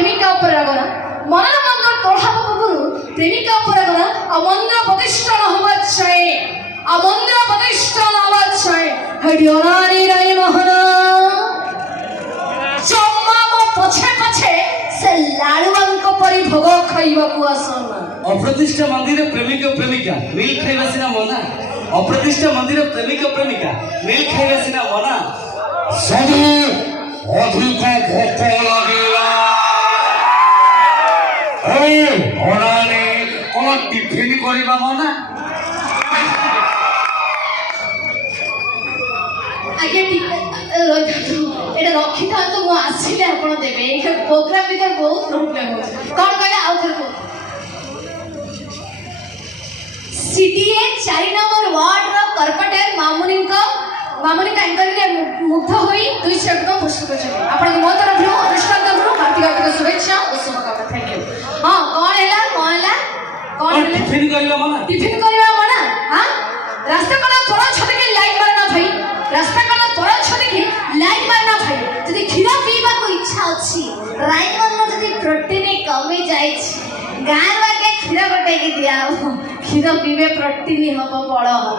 प्रेमिका उपर राग ना मन मंद प्रभाव पूर्व प्रेमिका उपर राग ना मंदिर प्रतिष्ठा होगा चाहिए मंदिर प्रतिष्ठा होगा चाहिए हरियाणी राय मोहन जम्मा मो पछे पछे से लाडुआंक परि भोग खाइबा को आसन अप्रतिष्ठा मंदिर प्रेमिक प्रेमिका मिल खाइबा सिना मना अप्रतिष्ठा मंदिर प्रेमिक प्रेमिका मिल खाइबा सिना मना सदु अधिक भोक लागेला ए ओरानी कोन टिफिन करिबा मना आगे एटा रखी था तो मु आसीले आपण देबे ए प्रोग्राम भीतर बहुत प्रॉब्लम हो कोन कहले आउ थर को सीडीए 4 नंबर वार्ड रो कर्पटेर मामुनी एंकर के मुग्ध होई 2 शब्द को पुष्प कर आपण को बहुत तरफ अनुष्ठान करनो हार्दिक शुभेच्छा और शुभकामना थैंक यू हां कौन टिफिन करिबा मना हां रास्ता कोना तोरा छते के लाइट मारना भाई रास्ता कोना तोरा छते के लाइट मारना भाई जदी खीरा पीबा को इच्छा अछि राइमन में जदी प्रोटीन कमी जाय छी गार वाके खीरा बटे के दिया खीरा पीबे प्रोटीन हबो बड़ हबो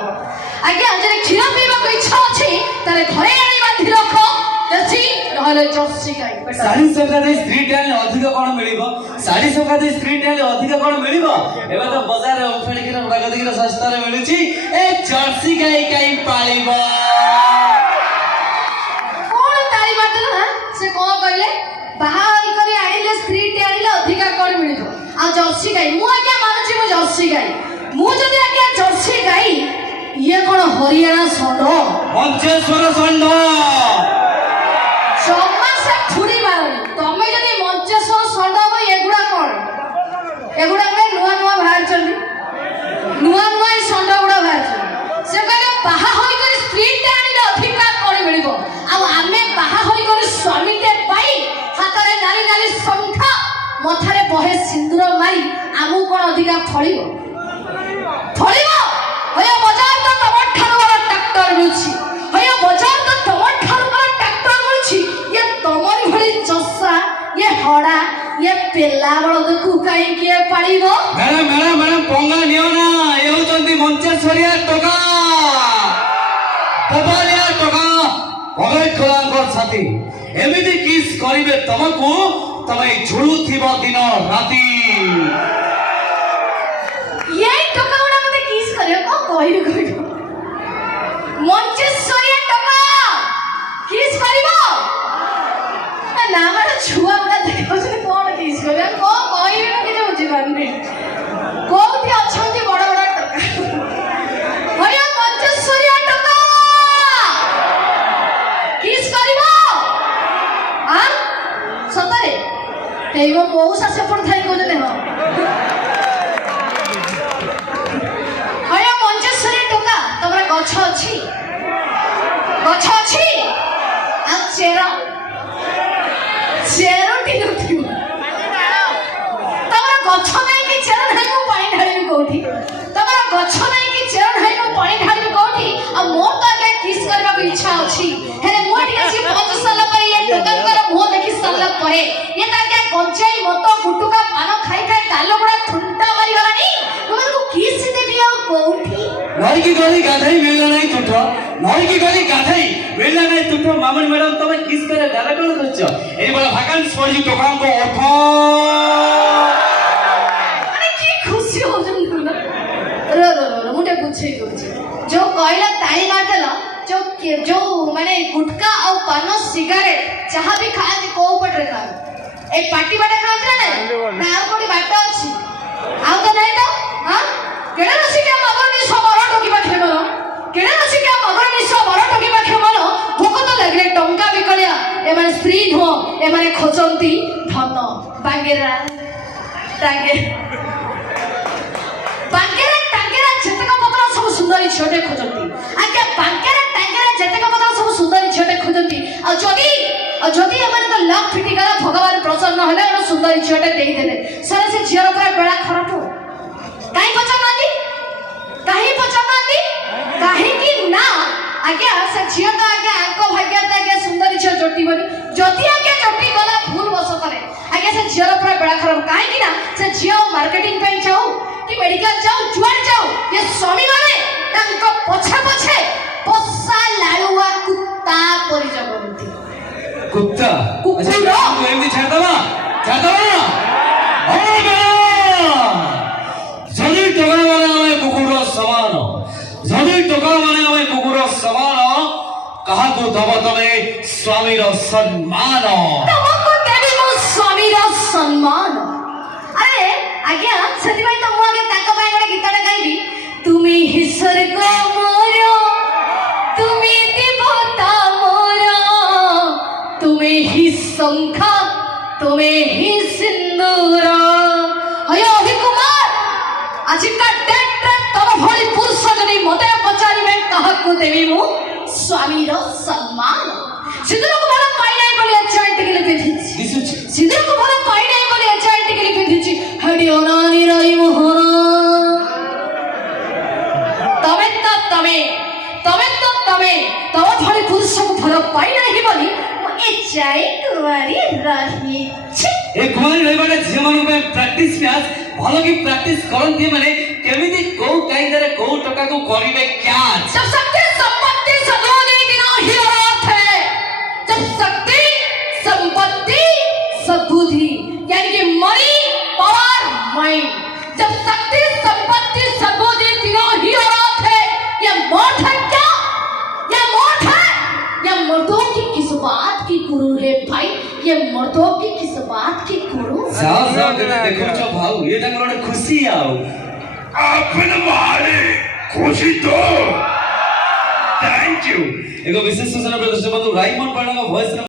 आगे जदी खीरा पीबा को इच्छा अछि तारे घरे आनी बांधी रखो जसी नहले जसी गाई साड़ी सका दे स्त्री टाले अधिक कोन मिलिबो साड़ी सका दे स्त्री टाले अधिक कोन मिलिबो एबा तो बाजार रे उफेडी के प्रगति के सस्ता रे मिलुची ए जर्सी गाई काई पालिबो कोन तारी मारते ना से को कहले बाहा होई करी आइले स्त्री टाले अधिक कोन मिलिबो आ जर्सी गाई मु आके मानुची मु जर्सी गाई मु जदी आके जर्सी गाई ये कोन हरियाणा षंड मंचेश्वर षंड समासे ठुरी मारनी तमे जदी मंचेश्वर षंड हो एगुडा कोन एगुडा के नुवा नुवा बाहर चली नुवा नुवा षंड गुडा बाहर चली से कहले बाहा होई करी स्त्री टे आनिले अधिकार कोन मिलिबो आ आमे बाहा होई करी स्वामी टे पाई हातरे नाली नाली संखा मथारे बहे सिंदूर मारी आमु कोन अधिकार फळिबो होय बाजार तो टमाटर ठार वाला ट्रैक्टर मिलछि होय बाजार तो टमाटर ठार वाला ट्रैक्टर मिलछि ये तमरी भली चस्सा ये हड़ा ये पेला बळ को काई के पाड़ीबो मैडम पंगा नियो ना ए होचंती मंचेश्वरिया टका पबालिया टका भगत कलांकर साथी एमिति किस करिवे तमको तमे झुलु थिबो दिन राती ये टका उडा मते किस करे को कहि मंचेश्वरिया टका किस करिवो ना मारे छुआ उडा देखो से कोन किस करे को कहि के जे बुझी पानी कोथि अछंती बड़ बड़ टका होय मंचेश्वरिया टका किस करिवो हां सतरे हेगो मौसा से पड़ थाई को जे हो गछ अछि आ चेरोटी नथि तमरा गछ नै कि चेर नै को पानी ढाली कोठी तमरा गछ नै कि चेर नै को पानी ढाली कोठी आ मोर त के किस करबा को इच्छा अछि हेले मोर के सी पहुंच साला पर ये टकंकर मुंह देखि साला परे ये ता के कंचाई मतो गुटुका पान खाई खाई गालो बड़ा ठुंटा मारी गलानी तुमको किस देबी आ कोठी नई की गली गाधई मिलना नहीं तुठो नई की गली गाधई मिलना नहीं तुठो मामन मैडम तमे किस करे दादा कोन करछ एई बला भाकान सोजी टोकाम को अर्थ अरे की खुशी हो जम ना रो मुटे पूछे जो कहला ताई मारदेला जो माने गुटका और पान सिगरेट जहां भी खाते को पटरे खा ए पार्टी बाटे खाते ना ना कोडी बाटा अछि आउ तो नहीं तो हां केडा रसी के मगर नि सबरो टोकी पाखे मलो केडा रसी के मगर नि सबरो टोकी पाखे मलो भोक तो लागले टंका बिकलिया ए माने स्त्री हो ए माने खोजंती धन बांगेरा टांगे टांगेरा जतका पत्र सब सुंदरी छोटे खोजंती आके बांगेरा टांगेरा जतका पत्र सब सुंदरी छोटे खोजंती आ जदी एमान तो लक फिटी गला भगवान प्रसन्न हले और सुंदरी छोटे देई देले सारे से झियर पर बड़ा खराब हो काहे पचनांदी काहे कि ना आगे से झियो तो आगे आंको भाग्य आगे सुंदरी छ जोटी बनी जदी आगे जोटी गला भूल बसतरे आगे से झीर पूरा बेड़ा खराब कहीं ना से झील मार्केटिंग पे जाओ कि मेडिकल जाओ जुआर जाओ ये स्वामी माने तांको पछे पछे पोसा लालुआ कुत्ता परि जगंती कुत्ता कुकुर तू एमती छाड़दबा ना जदि टका माने हमें कुकुर समान जदि टका माने हमें कुकुर समान कहा को दब तमे स्वामी रो सम्मान तमको देवी मो स्वामी रो सम्मान अरे आज्ञा सेति भाई तो मु आगे ताको भाई गोटे गीतटा गाइबी तुमी ही स्वर्ग मोर तुमी देवता मोर तुमी ही शंख तुमी ही सिंदूर अयो अभी कुमार आज का डेट तम भली पुरुष जदि मते पचारिबे काहाकू देवी मु स्वामी रो सम्मान सिंदूर को भला पाई नाही बोली अच्छा टिकली पिंधिछि दिसुछि सिंदूर को भला पाई नाही बोली अच्छा टिकली पिंधिछि हडी ओनानी रही मोहरा तमे तम भली पुरुष को भला पाई नाही बोली एचाई कुमारी रही ए कुमारी रही बाटे झियो मन पे प्रैक्टिस क्लास भलो की प्रैक्टिस करंती माने केमिति को कायदारे को टका को करिवे क्या जब शक्ति संपत्ति सदोने की ना ही रात है जब शक्ति संपत्ति सद्बुद्धि यानी कि मनी पावर माइंड जब शक्ति संपत्ति सद्बुद्धि तीनों ही रात है ये मौत है क्या ये मौत है ये मर्दों की किस बात की गुरु है भाई ये मर्दों की किस बात की गुरु जाओ देखो छो भाऊ ये तंग रोड खुशी आओ अपन मारे खुशी तो थैंक यू एगो विशेष सूचना प्रदर्शन बंधु राइमन पांडा का वॉइस